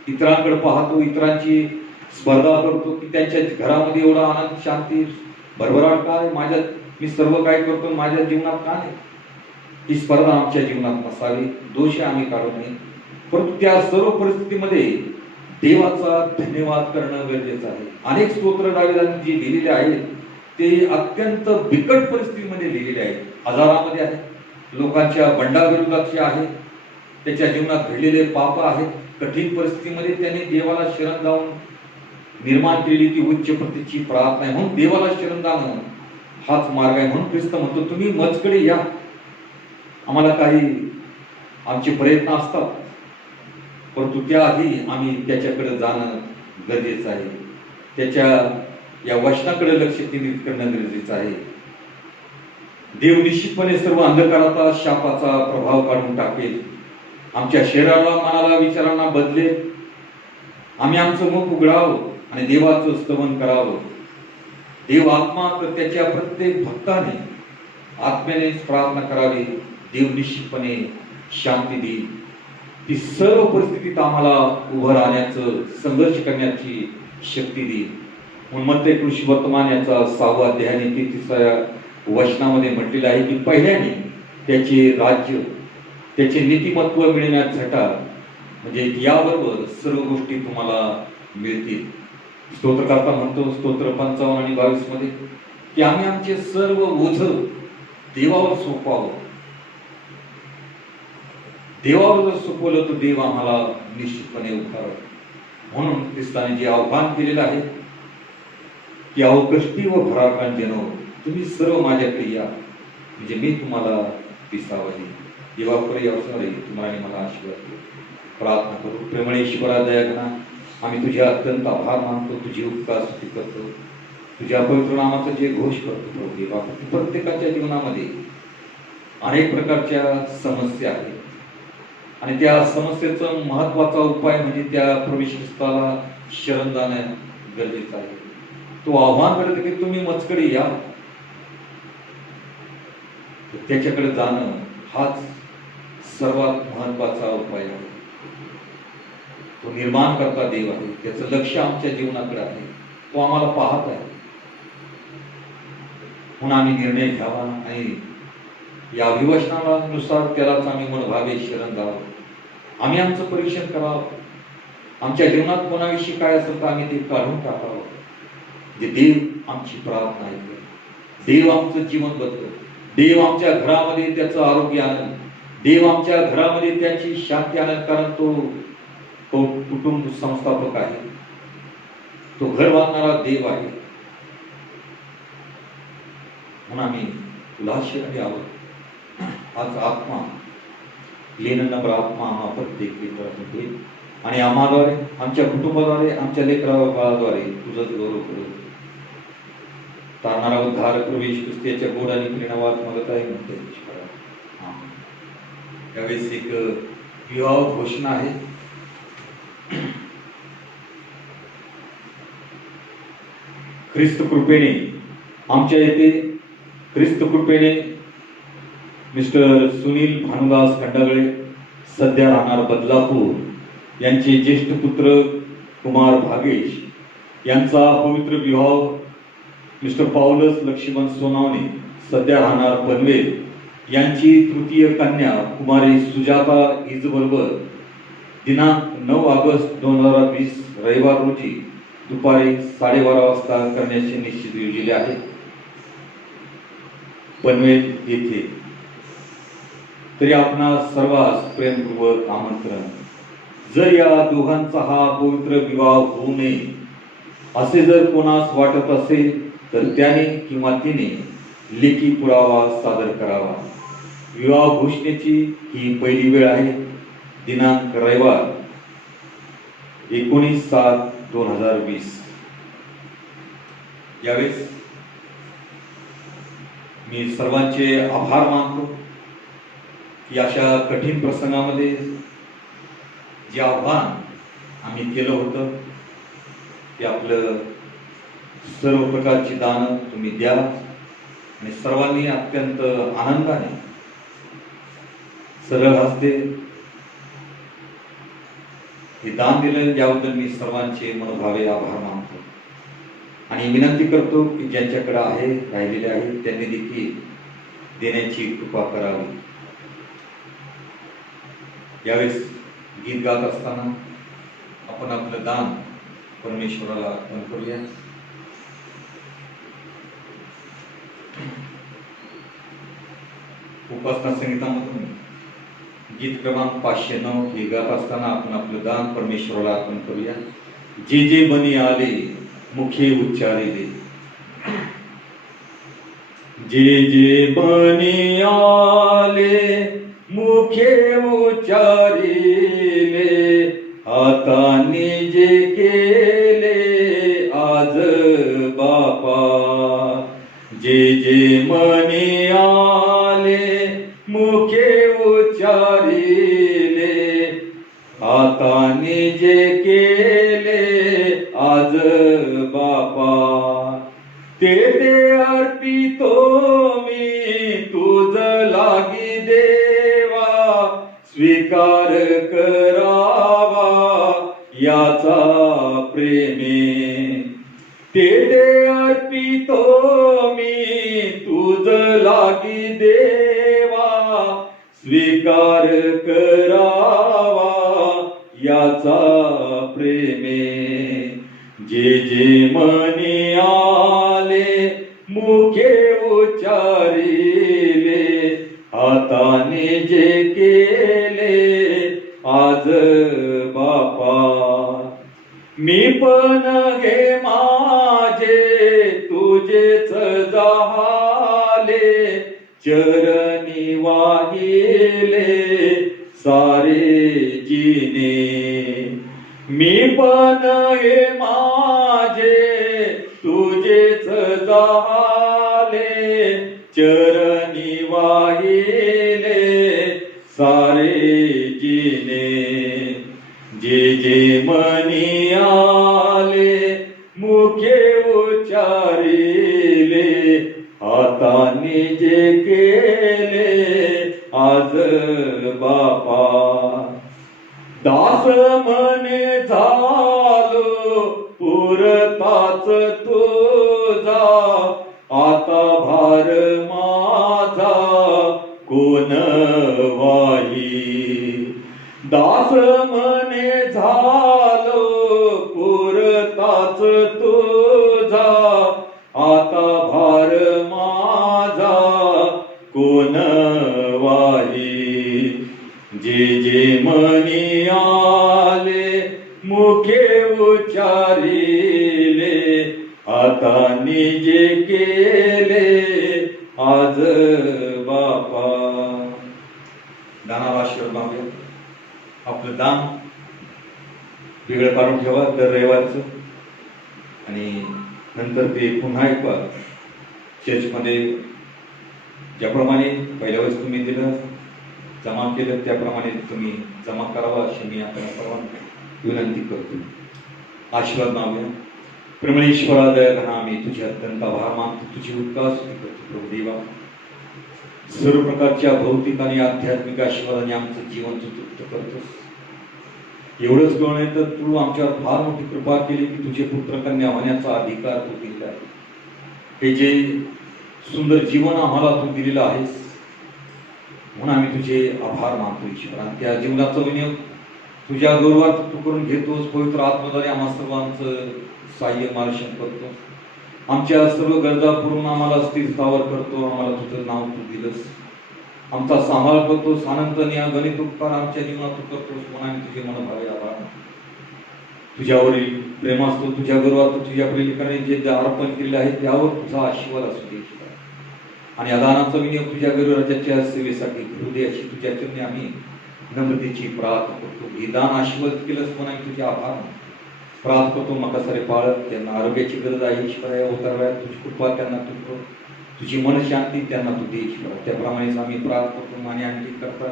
इतरांकडे पाहतो, इतरांची स्पर्धा करतो की त्यांच्या घरामध्ये एवढा आनंद, शांती, भरभराट काय, मी सर्व काय करतो, माझ्या जीवनात का नाही. ही स्पर्धा आमच्या जीवनात नसावी. दोष आम्ही काढू नये, परंतु त्या सर्व परिस्थितीमध्ये देवाचा धन्यवाद करणं गरजेचं आहे. अनेक स्तोत्र दाविदांनी जे लिहिलेले आहेत ते अत्यंत बिकट परिस्थितीमध्ये लिहिलेले आहेत. आजारामध्ये आहेत, लोकांच्या बंडाविरोधाचे आहेत, त्याच्या जीवनात घडलेले पाप आहेत. कठीण परिस्थितीमध्ये त्यांनी देवाला शरण जाऊन निर्माण केलेली ती उच्च प्रतीची प्रार्थना आहे. म्हणून देवाला शरण जाणं हाच मार्ग आहे. म्हणून ख्रिस्त म्हणतो तुम्ही मजकडे या. आम्हाला काही आमचे प्रयत्न असतात, परंतु त्याआधी आम्ही त्याच्याकडे जाणं गरजेचं आहे. त्याच्या या वचनाकडे लक्ष केंद्रित करणं गरजेचं आहे. देव निश्चितपणे सर्व अंधकाराचा, शापाचा प्रभाव काढून टाकेल. आमच्या शरीराला, मनाला, विचारांना बदलेल. आम्ही आमचं मुख उघडावं आणि देवाचं स्तवन करावं. देव आत्मा, तर त्याच्या प्रत्येक भक्ताने आत्म्यानेच प्रार्थना करावी. देव निश्चितपणे शांती देईल. ती सर्व परिस्थितीत आम्हाला उभं राहण्याचं, संघर्ष करण्याची शक्ती देईल. म्हणून मत्ते कृषी वर्तमान याचा 6वा अध्याय 33व्या वचनामध्ये म्हटलेलं आहे की पहिल्याने त्याचे राज्य, त्याचे नीतिमत्व मिळण्यात झटा, म्हणजे याबरोबर सर्व गोष्टी तुम्हाला मिळतील. स्तोत्रकर्ता म्हणतो स्तोत्र 55 आणि 22 मध्ये की आम्ही आमचे सर्व ओझ देवावर सोपवावं. देवावर जर सोपवलं तर देव आम्हाला निश्चितपणे उभारल. म्हणून ख्रिस्ताने जे आव्हान केलेलं आहे की अहो कष्टी व भरारकांजनो, तुम्ही सर्व माझ्याकडे या, म्हणजे मी तुम्हाला पिसावली देवापुढे अवसर तुम्हाला मला आशीर्वाद दे. प्रार्थना करू. प्रेमळेश्वरा दयागणा, आम्ही तुझे अत्यंत आभार मानतो, तुझी उपकार स्तुती करतो, तुझ्या पवित्र नामाचा जे घोष करतो प्रभू देवा. प्रत्येकाच्या जीवनामध्ये अनेक प्रकारच्या समस्या आहेत आणि त्या समस्येचा महत्वाचा उपाय म्हणजे त्या प्रभू ख्रिस्ताला शरण जाणं गरजेचं आहे. तो आव्हान करतो की तुम्ही मजकडे या, त्याच्याकडे जाणं हाच सर्वात महत्वाचा उपाय आहे. तो निर्माण करता देव आहे, त्याचं लक्ष आमच्या जीवनाकडे आहे, तो आम्हाला पाहत आहे. म्हणून आम्ही निर्णय घ्यावा आणि या अभिवचनानुसार त्यालाच आम्ही मनोभावे शरण जावं. आम्ही आमचं परीक्षण करावं. आमच्या जीवनात कोणाविषयी काय असेल तर आम्ही ते काढून टाकावं. जे देव आमची प्रार्थना ऐकतो, देव आमचं जीवन बदलतो, देव आमच्या घरामध्ये त्याचं आरोग्य आणेल, देव आमच्या घरामध्ये त्याची शांती आणेल. कारण तो कुटुंब संस्थापक आहे, तो घर बांधणारा देव आहे. म्हणून आम्ही तुला शरण यावं. आज आत्मा लीन नम्र आत्मा हा प्रत्येक होते आणि आम्हाद्वारे, आमच्या कुटुंबाद्वारे, आमच्या लेकराद्वारे तुझंच गौरव करू. तारणारा उद्धार प्रवेश ख्रिस्ताच्या गोड आणि प्रेरणावाद मगत आहे म्हणते. यावेळेस एक विवाह घोषणा आहे. ख्रिस्त कृपेने आमच्या येथे, ख्रिस्त कृपेने मिस्टर सुनील भानुदास खंडागळे सध्या राहणार बदलापूर यांचे ज्येष्ठ पुत्र कुमार भागेश यांचा पवित्र विवाह मिस्टर पाऊलस लक्ष्मण सोनावणे सध्या राहणार पनवेल यांची तृतीय कन्या कुमारी सुजाता हिजबरोबर दिनांक 9 ऑगस्ट 2020 रविवार रोजी दुपारी 12:30 वाजता करण्याचे निश्चित योजले आहे पनवेल येथे. तरी आपणा सर्वांस प्रेमपूर्वक आमंत्रण. जर या दोघांचा हा पवित्र विवाह होऊ नये असे जर कोणास वाटत असेल तर त्याने किंवा तिने लेखी पुरावा सादर करावा. विवाह घोषणेची ही पहिली वेळ आहे. दिनांक रविवार 19/7/2020. यावेळेस मी सर्वांचे आभार मानतो की अशा कठीण प्रसंगामध्ये जे आव्हान आम्ही केलं होतं ते आपलं सर्व प्रकारची दानं तुम्ही द्या आणि सर्वांनी अत्यंत आनंदाने सरळ हस्ते हे दान दिलं. याबद्दल मी सर्वांचे मनोभावे आभार मानतो आणि विनंती करतो की ज्यांच्याकडे आहे, राहिलेले आहे, त्यांनी देखील देण्याची कृपा करावी. यावेळेस गीत गात असताना आपण आपलं दान परमेश्वराला अर्पण करूया. उपासना संगीतामधून गीत क्रमांक 509 हे गात असताना आपण आपलं दान परमेश्वराला अर्पण करूया. जे जे बनी आले मुखे उच्चारिले. जे जे बनी आले मुखे उच्चारिले, हाताने जे केले आज बापा. जे जे मनी आले मुखे उच्चारिले, हाताने जे केले आज बापा. ते अर्पितो मी तुझ लागी देवा, स्वीकार करावा याचा प्रेमे. ते अर्पितो मी तुझ लागी देवा, स्वीकार करावा याचा प्रेमे. जे जे मनी आले मुखे उच्चारिले, हाताने जे केले आज बापा. मी पण हे माझे तुझेच जाले, चरण चरणी वाहिले सारे जिने, मी पण हे माझे तुझेच झाले, चरणी वाहिले सारे जिने, जे जे मनी आले मुखे उच्चारिले, हाताने जे केले आज बापा, दास म्हणे झालो पुरताच तुझा, आता भार माझा कोण वाही, दास म्हणे झालो पुरताच तुझा, आता भार माझा कोण वाही, जे जे मनी आले मुखे उच्चारिले, हातांनी जे केले आज बापा. दानाला आशीर्वाद मागूया. आपलं दान वेगळं काढून ठेवा दर रविवारचं, आणि नंतर ते पुन्हा एकदा चर्चमध्ये ज्याप्रमाणे पहिल्या वेळेस तुम्ही दिलं जमा केलं त्याप्रमाणे तुम्ही जमा करावा अशी मी आपल्या सर्वांना विनंती करतो. आशीर्वाद मागूया. प्रेमळेश्वरा दयाघना, आम्ही तुझे अत्यंत आभार मानतो, तुझी उत्कास करतो प्रभू देवा. सर्व प्रकारच्या भौतिक आणि आध्यात्मिक आशीर्वादाने आमचं जीवन तू तृप्त करतोस. एवढंच कळून आहे तर तू आमच्यावर फार मोठी कृपा केली की तुझे पुत्रकन्या होण्याचा अधिकार तू दिलेला आहे. हे जे सुंदर जीवन आम्हाला तू दिलेलं आहेस म्हणून आम्ही तुझे आभार मानतो ईश्वर. आणि त्या जीवनाचा विनियोग तुझ्या गौरवात तू करून घेतोस. पवित्र आत्मद्वारे आम्हा सर्वांचं सहाय्य मार्गदर्शन करतो. आमच्या सर्व गरजा पुरून आम्हाला स्थिर स्थावर करतो. आम्हाला तुझं नाव तू दिलंस. आमचा सांभाळ करतोस. आनंदाने गणित उपकार आमच्या जीवनात तू करतोस म्हणून आम्ही तुझे मनभावे आभार मानतो. तुझ्यावरील प्रेम असतो. तुझ्या गौरवात तुझ्या प्रेमिकाने जे अर्पण केले आहे त्यावर तुझा आशीर्वाद असू दे ईश्वर. आणि अदानाचा विनियोग तुझ्या गैरराज्याच्या सेवेसाठी करू दे अशी तुझ्या चरणी आम्ही नम्रतेची प्रार्थना करतो. हे दान आशीर्वाद केलंस म्हणून आम्ही तुझे आभार मानतो. प्रार्थना करतो मका सारे पाळत त्यांना आरोग्याची गरज आहे ईश्वर. या उतारव्यात तुझी कृपा त्यांना तू कर. तुझी मन शांती त्यांना तू दे ईश्वर. त्याप्रमाणेच आम्ही प्रार्थना करतो माने आणखी करता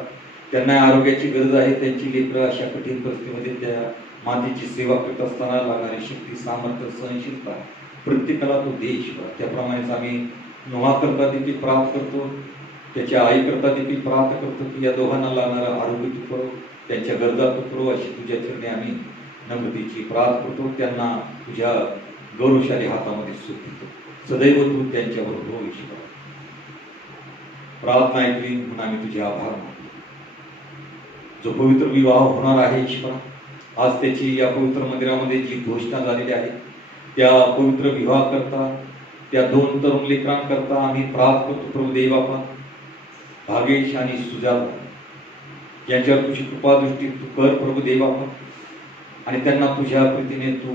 त्यांना आरोग्याची गरज आहे. त्यांची लेकरं अशा कठीण परिस्थितीमध्ये त्या मातेची सेवा करत असताना लागणारी शक्ती सामर्थ्य सहनशीलता प्रत्येकाला तू दे ईश्वर. त्याप्रमाणेच आम्ही नोहा करता देखील प्रार्थना करतो. त्याच्या आई करता देखील प्रार्थना करतो की या दोघांना लागणारा आरोग्य तू करो. त्यांच्या गरजा तू करो अशी तुझ्या चरणी आम्ही नम्रतेची प्रार्थना करतो. त्यांना तुझ्या गौरवशाली हातामध्ये सोपवितो. सदैव तू त्यांच्याबरोबर हो ईश्वर. प्रार्थना ऐकली म्हणून आम्ही तुझे आभार मानतो. जो पवित्र विवाह होणार आहे ईश्वर, आज त्याची या पवित्र मंदिरामध्ये जी घोषणा झालेली आहे त्या पवित्र विवाह करता त्या दोन तरुण लेकरांकरता आम्ही प्रार्थना करतो प्रभू देवापा. भागेश आणि सुजाता यांच्यावर तुझी कृपा दृष्टी तू कर प्रभू देवापा. आणि त्यांना तुझ्या प्रीतीने तू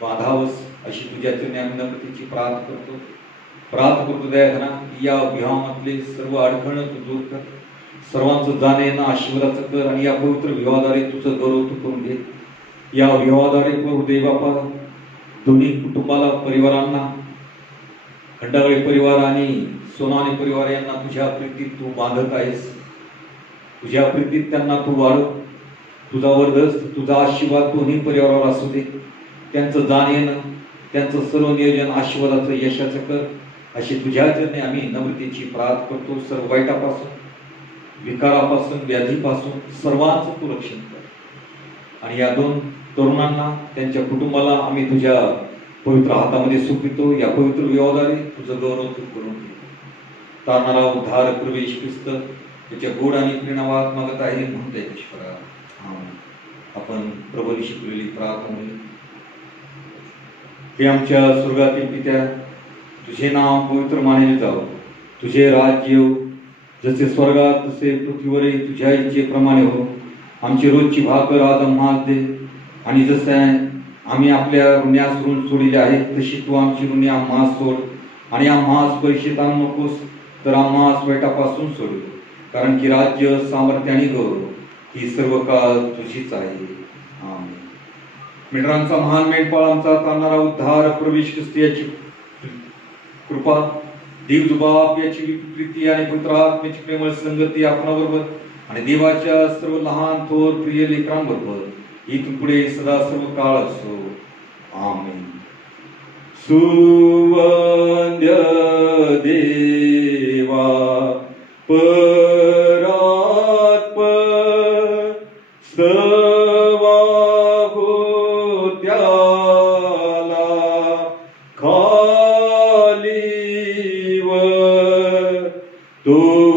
बांधावस अशी तुझ्या चरणी आम्ही नम्रतेची प्रार्थना करतो. प्रार्थना करतो दयाघना की या विवाहामधले सर्व अडखळण तू दूर कर. सर्वांचं जाणे येणं आशीर्वादाचं कर. आणि या पवित्र विवाहाद्वारे तुझं गौरव तू करून घे. या विवाहाद्वारे प्रभू देवापा दोन्ही कुटुंबाला परिवारांना खंडागळे परिवार आणि सोनाने परिवार यांना तुझ्या प्रीतीत तू बांधत आहेस. तुझ्या प्रीतीत त्यांना तू वाढव. तुझा वरदस्त तुझा आशीर्वाद दोन्ही परिवारावर असू दे. त्यांचं जाण येणं त्यांचं सर्व नियोजन आशीर्वादाचं यशाचं कर अशी तुझ्या चरणी आम्ही नम्रतेची प्रार्थना करतो. सर्व वाईटापासून विकारापासून व्याधीपासून सर्वांचं तू रक्षण कर. आणि या दोन तरुणांना त्यांच्या कुटुंबाला आम्ही तुझ्या पवित्र हातामध्ये सोपवितो. या पवित्र विवाहाद्वारे तुझं गौरव तू करून घे. तारणारा उद्धार प्रवेश ख्रिस्त त्याच्या गोड आणि प्रेरणावाद मागत आहे म्हणता येत ईश्वरा. आपण प्रभूने शिकलेली प्रार्थना म्हणून हे आमच्या स्वर्गातील पित्या, तुझे नाव पवित्र मानले जावं. तुझे राज्य येऊ. जसे स्वर्गात तसे पृथ्वीवरही तुझ्या इच्छेप्रमाणे हो. आमची रोजची भाकर आज आम्हाला दे. आणि जसे आम्ही आपल्या ऋण्यास ऋण सोडले आहेत तशी तू आमची ऋणे आम्हास सोड. आणि आम्हास परीक्षेत आणू नकोस तर आम्हा वाईटापासून सोडव, कारण की राज्य, सामर्थ्य आणि गौरव ही सर्व काळ तुझीच आहे. आमेन. मेंढरांचा महान मेंढपाळ, आमचा तारणारा उद्धार प्रवेश ख्रिस्त याची कृपा, देवजुबाब याची प्रीती आणि पुत्र आत्म्याची प्रेमळ संगती आपणाबरोबर आणि देवाच्या सर्व लहान थोर प्रिय लेकरांबरोबर इथून पुढे सदा सर्व काळ असो. आमेन. सुवंद्य देवा परात्पर सवा होत्याला खालीवर तो